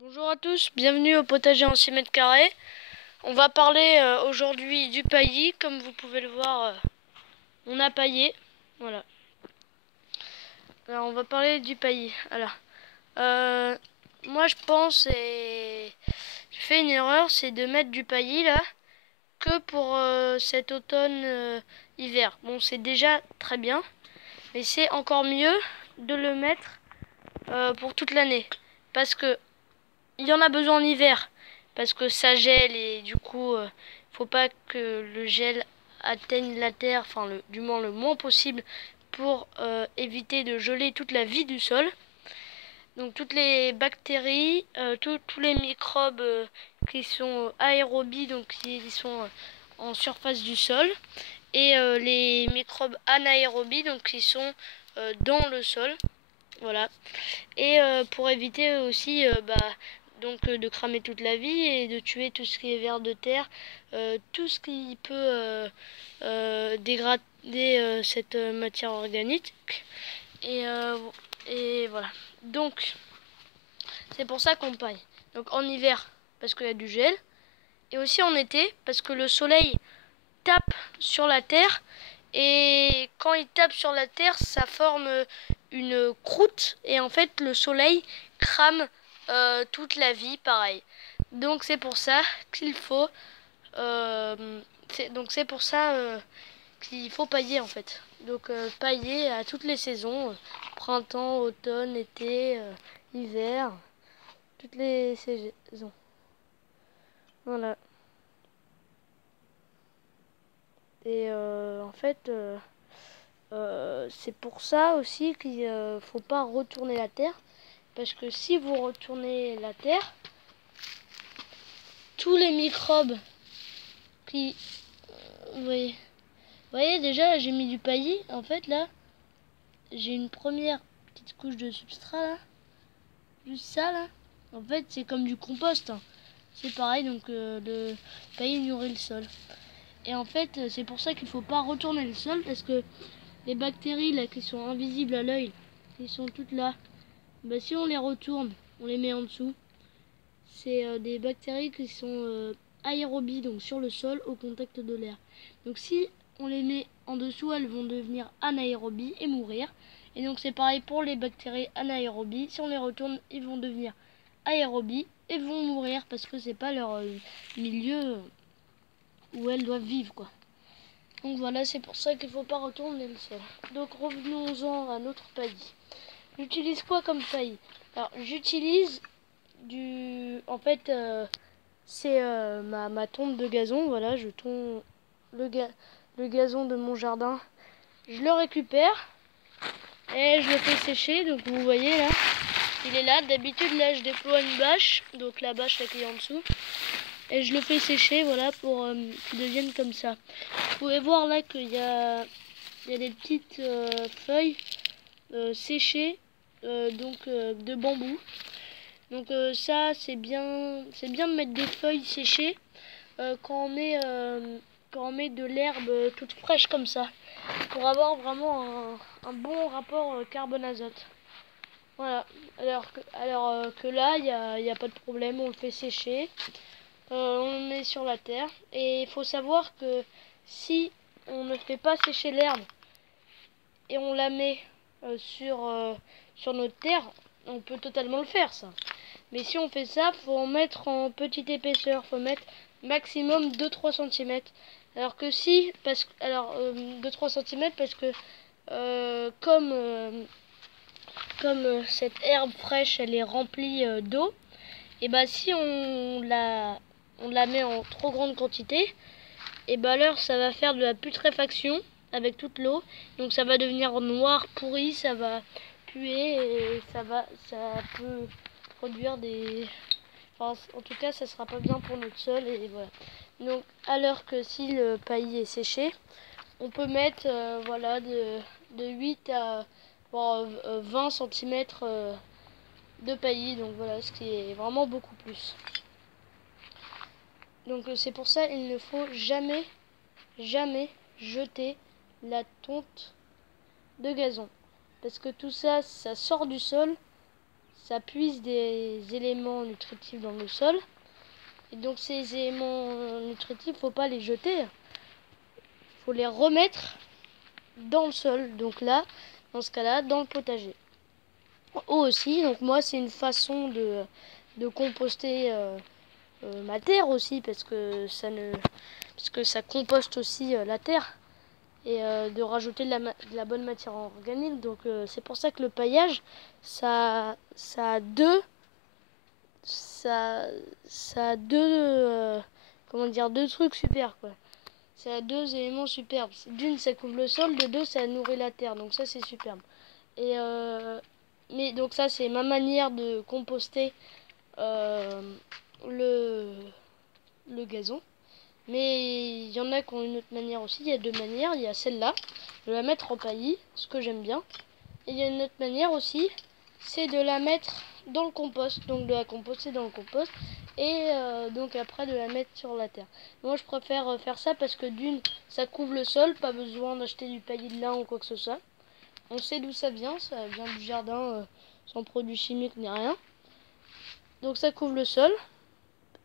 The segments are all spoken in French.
Bonjour à tous, bienvenue au potager en 6 mètres carrés. On va parler aujourd'hui du paillis. Comme vous pouvez le voir, on a paillé. Voilà. Alors on va parler du paillis. Alors, moi je pense et j'ai fait une erreur, c'est de mettre du paillis là que pour cet automne-hiver. Bon, c'est déjà très bien, mais c'est encore mieux de le mettre pour toute l'année, parce que il y en a besoin en hiver, parce que ça gèle et du coup, faut pas que le gel atteigne la terre, enfin du moins le moins possible, pour éviter de geler toute la vie du sol. Donc toutes les bactéries, tous les microbes qui sont aérobies, donc qui sont en surface du sol, et les microbes anaérobies, donc qui sont dans le sol. Voilà. Et pour éviter aussi de cramer toute la vie et de tuer tout ce qui est vers de terre, tout ce qui peut dégrader cette matière organique. Et, et voilà. Donc, c'est pour ça qu'on paille. Donc en hiver, parce qu'il y a du gel. Et aussi en été, parce que le soleil tape sur la terre. Et quand il tape sur la terre, ça forme une croûte. Et en fait, le soleil crame toute la vie, pareil. Donc c'est pour ça qu'il faut... c'est pour ça qu'il faut pailler, en fait. Donc pailler à toutes les saisons. Printemps, automne, été, hiver. Toutes les saisons. Voilà. Et en fait... c'est pour ça aussi qu'il ne faut pas retourner la terre. Parce que si vous retournez la terre, tous les microbes qui... Vous voyez déjà, j'ai mis du paillis. En fait, là, j'ai une première petite couche de substrat, là. Juste ça, là. En fait, c'est comme du compost, hein. C'est pareil, donc le paillis nourrit le sol. Et en fait, c'est pour ça qu'il ne faut pas retourner le sol. Parce que les bactéries, là, qui sont invisibles à l'œil, qui sont toutes là, bah, si on les retourne, on les met en dessous, c'est des bactéries qui sont aérobies, donc sur le sol au contact de l'air. Donc si on les met en dessous, elles vont devenir anaérobies et mourir. Et donc c'est pareil pour les bactéries anaérobies. Si on les retourne, ils vont devenir aérobies et vont mourir parce que c'est pas leur milieu où elles doivent vivre, quoi. Donc voilà, c'est pour ça qu'il faut pas retourner le sol. Donc revenons-en à notre paillis. J'utilise quoi comme paillis? Alors j'utilise en fait, c'est ma tonte de gazon. Voilà, je tonds le gazon de mon jardin. Je le récupère et je le fais sécher. Donc vous voyez là, il est là. D'habitude là, je déploie une bâche. Donc la bâche là qui est en dessous. Et je le fais sécher, voilà, pour qu'il devienne comme ça. Vous pouvez voir là qu'il y a des petites feuilles séchées, de bambou. Donc ça, c'est bien de mettre des feuilles séchées quand on met de l'herbe toute fraîche comme ça, pour avoir vraiment un bon rapport carbone-azote. Voilà. Alors que là, il y a pas de problème, on le fait sécher, on le met sur la terre. Et il faut savoir que si on ne fait pas sécher l'herbe et on la met sur notre terre, on peut totalement le faire, ça. Mais si on fait ça, faut en mettre en petite épaisseur, faut mettre maximum 2-3 cm. Alors que si, 2-3 cm, parce que comme cette herbe fraîche, elle est remplie d'eau, et bah si on la met en trop grande quantité, et bah alors ça va faire de la putréfaction avec toute l'eau, donc ça va devenir noir, pourri, ça va puer et ça peut produire des... Enfin, en tout cas, ça sera pas bien pour notre sol et voilà. Donc, alors que si le paillis est séché, on peut mettre voilà, de 8 à 20 cm de paillis. Donc voilà, ce qui est vraiment beaucoup plus. Donc c'est pour ça il ne faut jamais, jamais jeter la tonte de gazon. Parce que tout ça, ça sort du sol. ça puise des éléments nutritifs dans le sol. Et donc ces éléments nutritifs, faut pas les jeter. Faut les remettre dans le sol. Donc là, dans ce cas-là, dans le potager. Ou aussi, donc moi c'est une façon de composter ma terre aussi, parce que ça composte aussi la terre. Et de rajouter de la bonne matière organique. Donc c'est pour ça que le paillage, ça a deux deux trucs super, quoi. Ça a deux éléments superbes. D'une, ça couvre le sol, de deux, ça nourrit la terre. Donc ça, c'est superbe. Et mais donc ça, c'est ma manière de composter le gazon. Mais il y en a qui ont une autre manière aussi. Il y a deux manières. Il y a celle-là, de la mettre en paillis, ce que j'aime bien. Et il y a une autre manière aussi, c'est de la mettre dans le compost. Donc de la composter dans le compost. Et donc après de la mettre sur la terre. Moi je préfère faire ça parce que d'une, ça couvre le sol. Pas besoin d'acheter du paillis de lin ou quoi que ce soit. On sait d'où ça vient du jardin sans produits chimiques ni rien. Donc ça couvre le sol.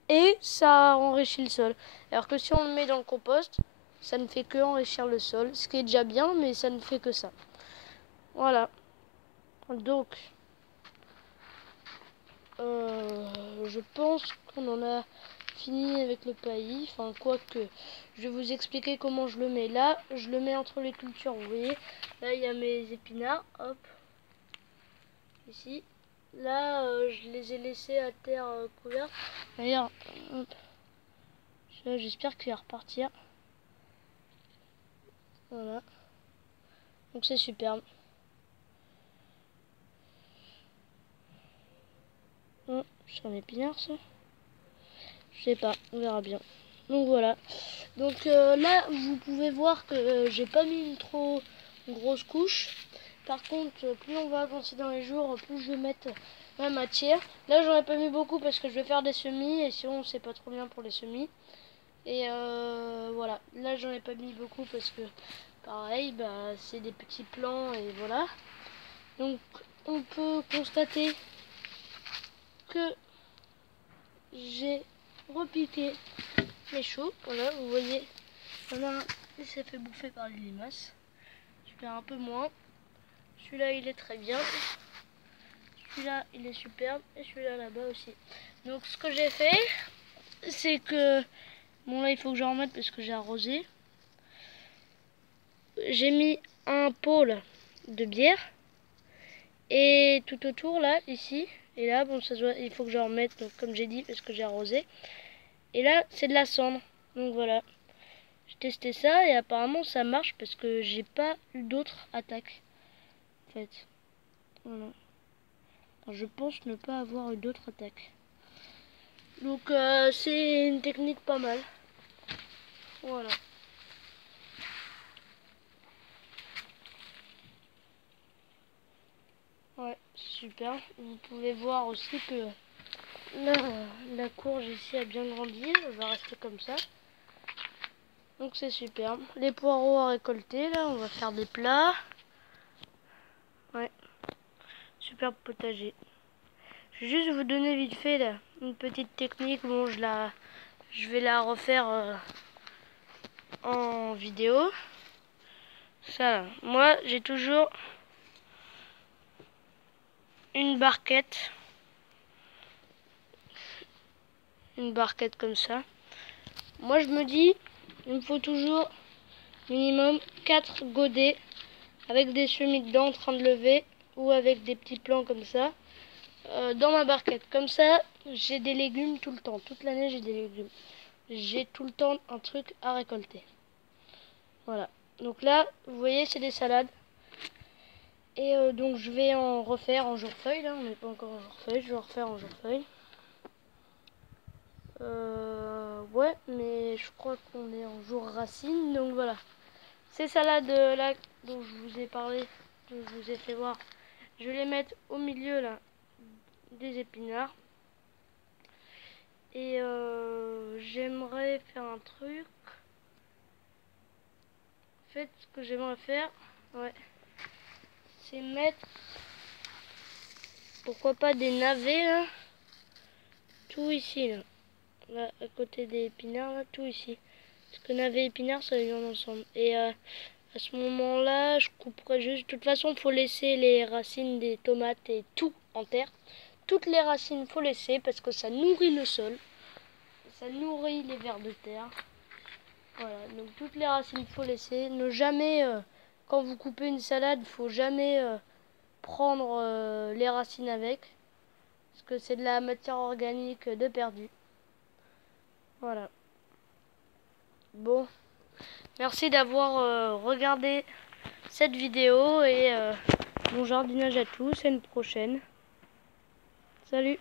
Et ça enrichit le sol. Alors que si on le met dans le compost, ça ne fait que enrichir le sol. Ce qui est déjà bien, mais ça ne fait que ça. Voilà. Donc, je pense qu'on en a fini avec le paillis. Enfin, quoique, je vais vous expliquer comment je le mets. Là, je le mets entre les cultures, vous voyez. Là, il y a mes épinards. Hop. Ici. Là, je les ai laissés à terre couverte. D'ailleurs, hop. J'espère qu'il va repartir. Voilà. Donc c'est superbe. Oh, c'est un épinard ça? Je sais pas, on verra bien. Donc voilà. Donc là, vous pouvez voir que j'ai pas mis une trop grosse couche. Par contre, plus on va avancer dans les jours, plus je vais mettre ma matière. Là, j'en ai pas mis beaucoup parce que je vais faire des semis et sinon, c'est pas trop bien pour les semis. Et voilà. Là, j'en ai pas mis beaucoup parce que pareil, bah, c'est des petits plants et voilà. Donc, on peut constater que j'ai repiqué mes choux. Voilà, vous voyez, il y en a un qui s'est fait bouffer par les limaces. Celui-là un peu moins. Celui-là il est très bien. Celui-là il est superbe. Et celui-là là-bas aussi. Donc ce que j'ai fait, c'est que... Bon là il faut que je remette parce que j'ai arrosé. J'ai mis un pôle de bière. Et tout autour là, ici. Et là, bon, il faut que je remette, donc, comme j'ai dit, parce que j'ai arrosé. Et là, c'est de la cendre. Donc voilà. J'ai testé ça et apparemment ça marche parce que j'ai pas eu d'autres attaques. En fait. Voilà. Enfin, je pense ne pas avoir eu d'autres attaques. Donc c'est une technique pas mal. Voilà. Ouais, super. Vous pouvez voir aussi que là, la courge ici a bien grandi. Elle va rester comme ça. Donc c'est super. Les poireaux à récolter, là, on va faire des plats. Ouais. Superbe potager. Je vais juste vous donner vite fait là, une petite technique. Bon, je vais la refaire en vidéo. Ça, moi j'ai toujours une barquette comme ça. Moi je me dis, il me faut toujours minimum 4 godets avec des semis dedans en train de lever ou avec des petits plants comme ça dans ma barquette. Comme ça, j'ai des légumes tout le temps. Toute l'année, j'ai des légumes. J'ai tout le temps un truc à récolter. Voilà. Donc là, vous voyez, c'est des salades. Et donc je vais en refaire en jour-feuille. Là, on n'est pas encore en jour-feuille. Je vais en refaire en jour-feuille. Ouais, mais je crois qu'on est en jour racine. Donc voilà. Ces salades là dont je vous ai parlé, dont je vous ai fait voir, je vais les mettre au milieu là des épinards. Et j'aimerais faire un truc. En fait, ce que j'aimerais faire, ouais, c'est mettre pourquoi pas des navets là. Tout ici là. Là, à côté des épinards là, tout ici. Parce que navets et épinards ça vient ensemble. Et à ce moment-là, je couperai juste. De toute façon, il faut laisser les racines des tomates et tout en terre. Toutes les racines, faut laisser parce que ça nourrit le sol. Ça nourrit les vers de terre. Voilà, donc toutes les racines, faut laisser. Ne jamais, quand vous coupez une salade, faut jamais prendre les racines avec. Parce que c'est de la matière organique de perdu. Voilà. Bon, merci d'avoir regardé cette vidéo et bon jardinage à tous, à une prochaine. Salut!